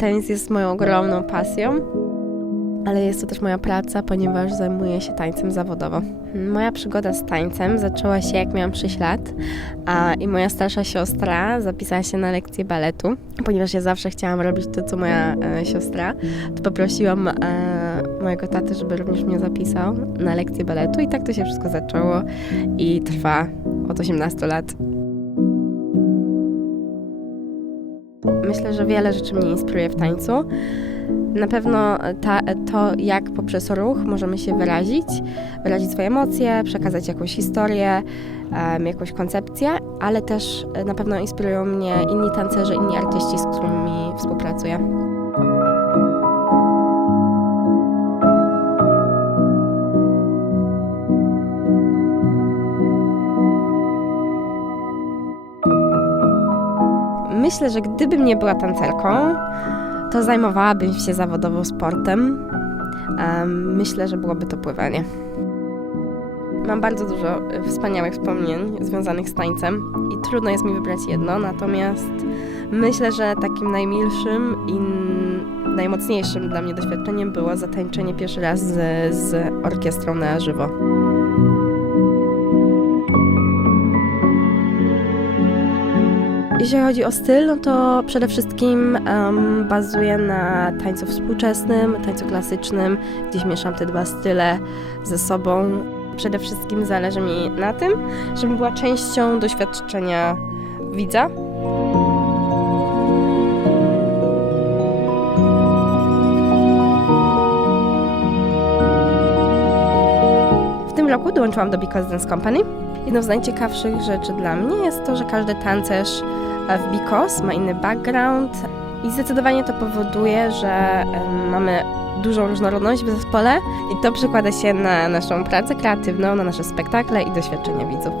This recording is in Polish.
Tenis jest moją ogromną pasją, ale jest to też moja praca, ponieważ zajmuję się tańcem zawodowo. Moja przygoda z tańcem zaczęła się jak miałam 6 lat a, i moja starsza siostra zapisała się na lekcję baletu. Ponieważ ja zawsze chciałam robić to, co moja e, siostra, to poprosiłam e, mojego taty, żeby również mnie zapisał na lekcję baletu i tak to się wszystko zaczęło i trwa od 18 lat. Myślę, że wiele rzeczy mnie inspiruje w tańcu. Na pewno ta, to, jak poprzez ruch możemy się wyrazić, wyrazić swoje emocje, przekazać jakąś historię, em, jakąś koncepcję, ale też na pewno inspirują mnie inni tancerze, inni artyści, z którymi współpracuję. Myślę, że gdybym nie była tancerką, to zajmowałabym się zawodowo sportem. Em, Myślę, że byłoby to pływanie. Mam bardzo dużo e, wspaniałych wspomnień związanych z tańcem i trudno jest mi wybrać jedno, natomiast myślę, że takim najmilszym i najmocniejszym dla mnie doświadczeniem było zatańczenie pierwszy raz z, z orkiestrą na żywo. Jeśli chodzi o styl, no to przede wszystkim um, bazuję na tańcu współczesnym, tańcu klasycznym. Gdzieś mieszam te dwa style ze sobą. Przede wszystkim zależy mi na tym, żebym była częścią doświadczenia widza. W tym roku dołączyłam do Because Dance Company. Jedną z najciekawszych rzeczy dla mnie jest to, że każdy tancerz w Because ma inny background i zdecydowanie to powoduje, że mamy dużą różnorodność w zespole i to przekłada się na naszą pracę kreatywną, na nasze spektakle i doświadczenia widzów.